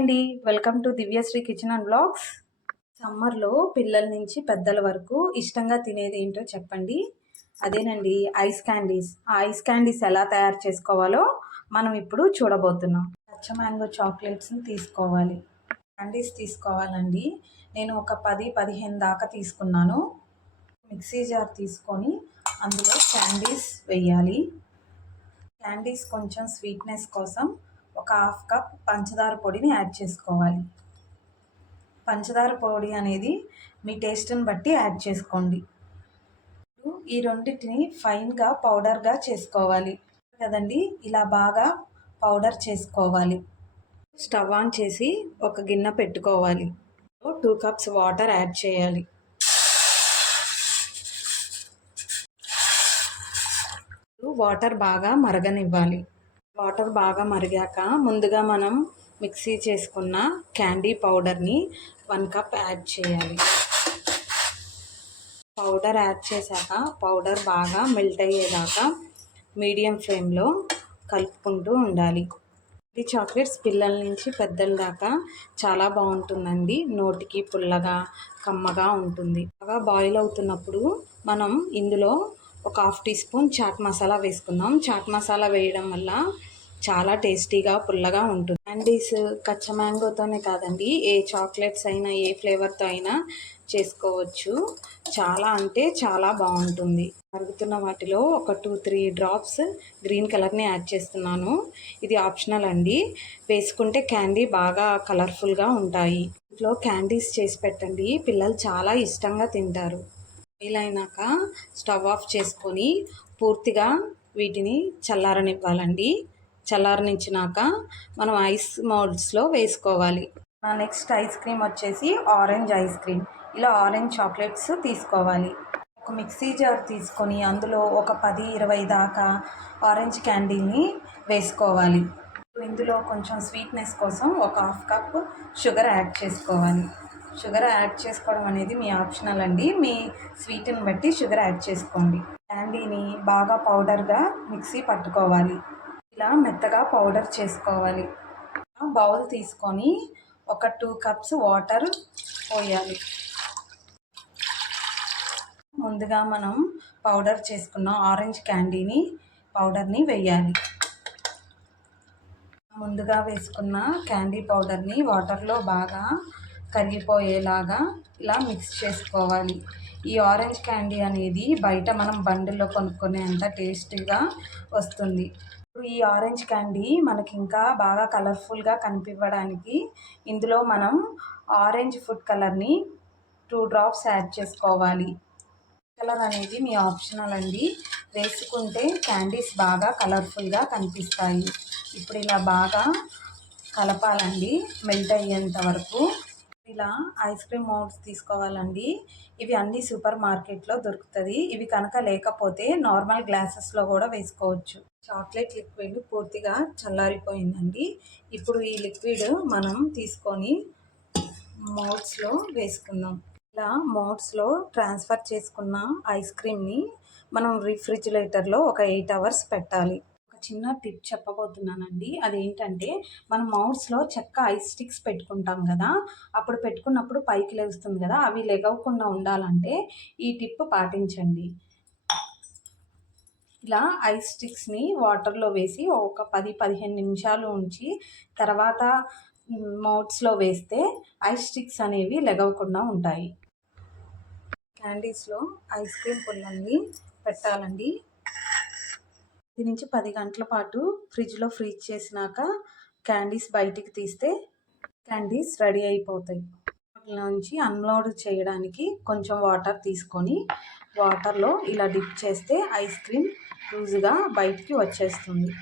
అండి, welcome to Divyashri kitchen and blogs. సమ్మర్లో పిల్లల నుంచి పెద్దల వరకు ఇష్టంగా తినేది ఏంటో చెప్పండి. అదేనండి ఐస్ క్యాండీస్. ఆ ఐస్ క్యాండీస్ ఎలా తయారు చేసుకోవాలో మనం ఇప్పుడు చూడబోతున్నాం. పచ్చ మ్యాంగో చాక్లెట్స్ని తీసుకోవాలి. క్యాండీస్ తీసుకోవాలండి. నేను ఒక 10-15 దాకా తీసుకున్నాను. మిక్సీ జార్ తీసుకొని అందులో క్యాండీస్ వేయాలి. క్యాండీస్ కొంచెం స్వీట్నెస్ కోసం ఒక హాఫ్ కప్ పంచదార పొడిని యాడ్ చేసుకోవాలి. పంచదార పొడి అనేది మీ టేస్ట్ని బట్టి యాడ్ చేసుకోండి. ఈ రెండింటిని ఫైన్గా పౌడర్గా చేసుకోవాలి కదండి. ఇలా బాగా పౌడర్ చేసుకోవాలి. స్టవ్ ఆన్ చేసి ఒక గిన్నె పెట్టుకోవాలి. 2 కప్స్ వాటర్ యాడ్ చేయాలి. వాటర్ బాగా మరగనివ్వాలి. వాటర్ బాగా మరిగాక ముందుగా మనం మిక్సీ చేసుకున్న క్యాండీ పౌడర్ని 1 కప్ యాడ్ చేయాలి. పౌడర్ యాడ్ చేశాక పౌడర్ బాగా మెల్ట్ అయ్యేదాకా మీడియం ఫ్లేమ్లో కలుపుకుంటూ ఉండాలి. ఈ చాక్లెట్స్ పిల్లల నుంచి పెద్దల దాకా చాలా బాగుంటుందండి. నోటికి పుల్లగా కమ్మగా ఉంటుంది. బాగా బాయిల్ అవుతున్నప్పుడు మనం ఇందులో ఒక half teaspoon chaat masala వేసుకుందాం. చాట్ మసాలా వేయడం వల్ల చాలా టేస్టీగా పుల్లగా ఉంటుంది. క్యాండీస్ కచ్చ మ్యాంగోతోనే కాదండి, ఏ చాక్లెట్స్ అయినా ఏ ఫ్లేవర్తో అయినా చేసుకోవచ్చు. చాలా అంటే చాలా బాగుంటుంది. మరుగుతున్న వాటిలో ఒక 2-3 డ్రాప్స్ గ్రీన్ కలర్ని యాడ్ చేస్తున్నాను. ఇది ఆప్షనల్ అండి. వేసుకుంటే క్యాండీ బాగా కలర్ఫుల్గా ఉంటాయి. ఇంట్లో క్యాండీస్ చేసి పెట్టండి, పిల్లలు చాలా ఇష్టంగా తింటారు. వీలైనాక స్టవ్ ఆఫ్ చేసుకొని పూర్తిగా వీటిని చల్లారనివ్వాలండి. చల్లారనిచ్చినాక మనం ఐస్ మౌల్డ్స్లో వేసుకోవాలి. నా నెక్స్ట్ ఐస్ క్రీమ్ వచ్చేసి ఆరెంజ్ ఐస్ క్రీమ్. ఇలా ఆరెంజ్ చాక్లెట్స్ తీసుకోవాలి. ఒక మిక్సీ జార్ తీసుకొని అందులో ఒక 10-20 దాకా ఆరెంజ్ క్యాండీని వేసుకోవాలి. ఇందులో కొంచెం స్వీట్నెస్ కోసం ఒక హాఫ్ కప్ షుగర్ యాడ్ చేసుకోవాలి. షుగర్ యాడ్ చేసుకోవడం అనేది మీ ఆప్షనల్ అండి. మీ స్వీట్ని బట్టి షుగర్ యాడ్ చేసుకోండి. క్యాండీని బాగా పౌడర్గా మిక్సీ పట్టుకోవాలి. ఇలా మెత్తగా పౌడర్ చేసుకోవాలి. బౌల్ తీసుకొని ఒక 2 కప్స్ వాటర్ పోయాలి. ముందుగా మనం పౌడర్ చేసుకున్న ఆరెంజ్ క్యాండీని పౌడర్ని వేయాలి. ముందుగా వేసుకున్న క్యాండీ పౌడర్ని వాటర్లో బాగా కరిగిపోయేలాగా ఇలా మిక్స్ చేసుకోవాలి. ఈ ఆరెంజ్ క్యాండీ అనేది బయట మనం బండిల్లో కొనుక్కునేంత టేస్టీగా వస్తుంది. ఈ ఆరెంజ్ క్యాండీ మనకి ఇంకా బాగా కలర్ఫుల్గా కనిపించడానికి ఇందులో మనం ఆరెంజ్ ఫుడ్ కలర్ని 2 డ్రాప్స్ యాడ్ చేసుకోవాలి. కలర్ అనేది మీ ఆప్షనల్ అండి. వేసుకుంటే క్యాండీస్ బాగా కలర్ఫుల్గా కనిపిస్తాయి. ఇప్పుడు ఇలా బాగా కలపాలండి మెల్ట్ అయ్యేంత వరకు. ఇలా ఐస్ క్రీమ్ మౌల్డ్స్ తీసుకోవాలండి. ఇవి అన్ని సూపర్ మార్కెట్లో దొరుకుతుంది. ఇవి కనుక లేకపోతే నార్మల్ గ్లాసెస్లో కూడా వేసుకోవచ్చు. చాక్లెట్ లిక్విడ్ పూర్తిగా చల్లారిపోయిందండి. ఇప్పుడు ఈ లిక్విడ్ మనం తీసుకొని మౌల్డ్స్లో వేసుకుందాం. ఇలా మౌల్డ్స్లో ట్రాన్స్ఫర్ చేసుకున్న ఐస్ క్రీమ్ని మనం రిఫ్రిజిరేటర్లో ఒక 8 అవర్స్ పెట్టాలి. చిన్న టిప్ చెప్పబోతున్నానండి. అదేంటంటే మనం మౌల్డ్స్లో చెక్క ఐస్ స్టిక్స్ పెట్టుకుంటాం కదా, అప్పుడు పెట్టుకున్నప్పుడు పైకి లేస్తుంది కదా, అవి లెగవకుండా ఉండాలంటే ఈ టిప్ పాటించండి. ఇలా ఐస్ స్టిక్స్ని వాటర్లో వేసి ఒక 10-15 నిమిషాలు ఉంచి తర్వాత మౌల్డ్స్లో వేస్తే ఐస్ స్టిక్స్ అనేవి లెగవకుండా ఉంటాయి. క్యాండీస్లో ఐస్ క్రీమ్ పుల్లల్ని పెట్టాలండి. 10 నుంచి 10 గంటల పాటు ఫ్రిడ్జ్లో ఫ్రీజ్ చేసినాక క్యాండీస్ బయటికి తీస్తే క్యాండీస్ రెడీ అయిపోతాయి. వాటి నుంచి అన్లోడ్ చేయడానికి కొంచెం వాటర్ తీసుకొని వాటర్లో ఇలా డిప్ చేస్తే ఐస్ క్రీమ్ లూజ్గా బయటికి వచ్చేస్తుంది.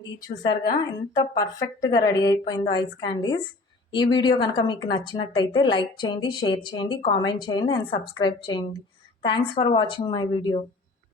ఇది చూసారుగా ఎంత పర్ఫెక్ట్గా రెడీ అయిపోయిందో ఐస్ క్యాండీస్. ఈ వీడియో కనుక మీకు నచ్చినట్టయితే లైక్ చేయండి, షేర్ చేయండి, కామెంట్ చేయండి అండ్ సబ్స్క్రైబ్ చేయండి. Thanks for watching my video.